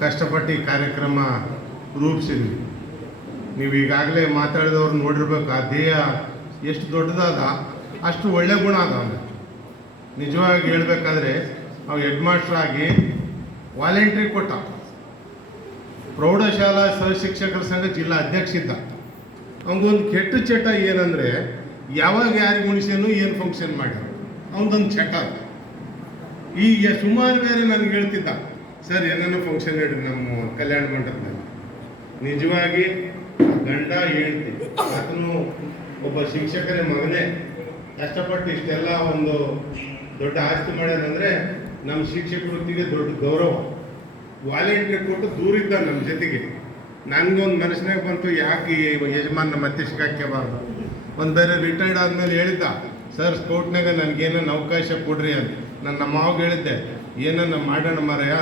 ಕಷ್ಟಪಟ್ಟು ಈ ಕಾರ್ಯಕ್ರಮ ರೂಪಿಸಿದ್ವಿ. ನೀವು ಈಗಾಗಲೇ ಮಾತಾಡಿದವ್ರು ನೋಡಿರ್ಬೇಕು. ಆ ಧ್ಯೇಯ ಎಷ್ಟು ದೊಡ್ಡದಾದ ಅಷ್ಟು ಒಳ್ಳೆ ಗುಣ ಅದ. ನಿಜವಾಗಿ ಹೇಳಬೇಕಾದ್ರೆ ನಾವು ಹೆಡ್ ಮಾಸ್ಟರ್ ಆಗಿ ವಾಲಂಟ್ರಿ ಕೊಟ್ಟ. ಪ್ರೌಢಶಾಲಾ ಸಹಶಿಕ್ಷಕರ ಸಂಘ ಜಿಲ್ಲಾ ಅಧ್ಯಕ್ಷ ಇದ್ದ. ಅವನದೊಂದು ಕೆಟ್ಟ ಚಟ ಏನಂದರೆ, ಯಾವಾಗ ಯಾರಿಗೆ ಉಣಿಸೇನು ಏನು ಫಂಕ್ಷನ್ ಮಾಡ್ಯಾರ ಅವನದೊಂದು ಚಟ. ಈಗ ಸುಮಾರು ಬೇರೆ ನನಗೆ ಹೇಳ್ತಿದ್ದ, ಸರ್ ಏನೇನೋ ಫಂಕ್ಷನ್ ಹೇಳ್ರಿ ನಮ್ಮ ಕಲ್ಯಾಣ ಮಂಟಪದಲ್ಲಿ. ನಿಜವಾಗಿ ಗಂಡ ಹೇಳ್ತಿ ಆತನು ಒಬ್ಬ ಶಿಕ್ಷಕರ ಮಗನೇ ಕಷ್ಟಪಟ್ಟು ಇಷ್ಟೆಲ್ಲ ಒಂದು ದೊಡ್ಡ ಆಸ್ತಿ ಮಾಡ್ಯಾನಂದರೆ ನಮ್ಮ ಶಿಕ್ಷಕ ವೃತ್ತಿಗೆ ದೊಡ್ಡ ಗೌರವ. ವಾಲಂಟ್ರಿ ಕೊಟ್ಟು ದೂರಿದ್ದ ನಮ್ಮ ಜೊತೆಗೆ. ನನಗೊಂದು ಮನಸ್ಸಿನಾಗ ಬಂತು, ಯಾಕೆ ಯಜಮಾನ ಮತ್ತೆ ಸಿಕ್ಕಾಕ್ಯಬಾರ್ದು. ಒಂದು ಬೇರೆ ರಿಟೈರ್ಡ್ ಆದಮೇಲೆ ಹೇಳಿದ್ದ, ಸರ್ ಸ್ಪೋರ್ಟ್ನಾಗ ನನಗೇನೋ ಅವಕಾಶ ಕೊಡ್ರಿ ಅಂತ. ನಾನು ನಮ್ಮ ಮಾವಾಗ ಹೇಳಿದ್ದೆ, ಏನನ್ನ ಮಾಡೋಣ ಮಾರಾಯ,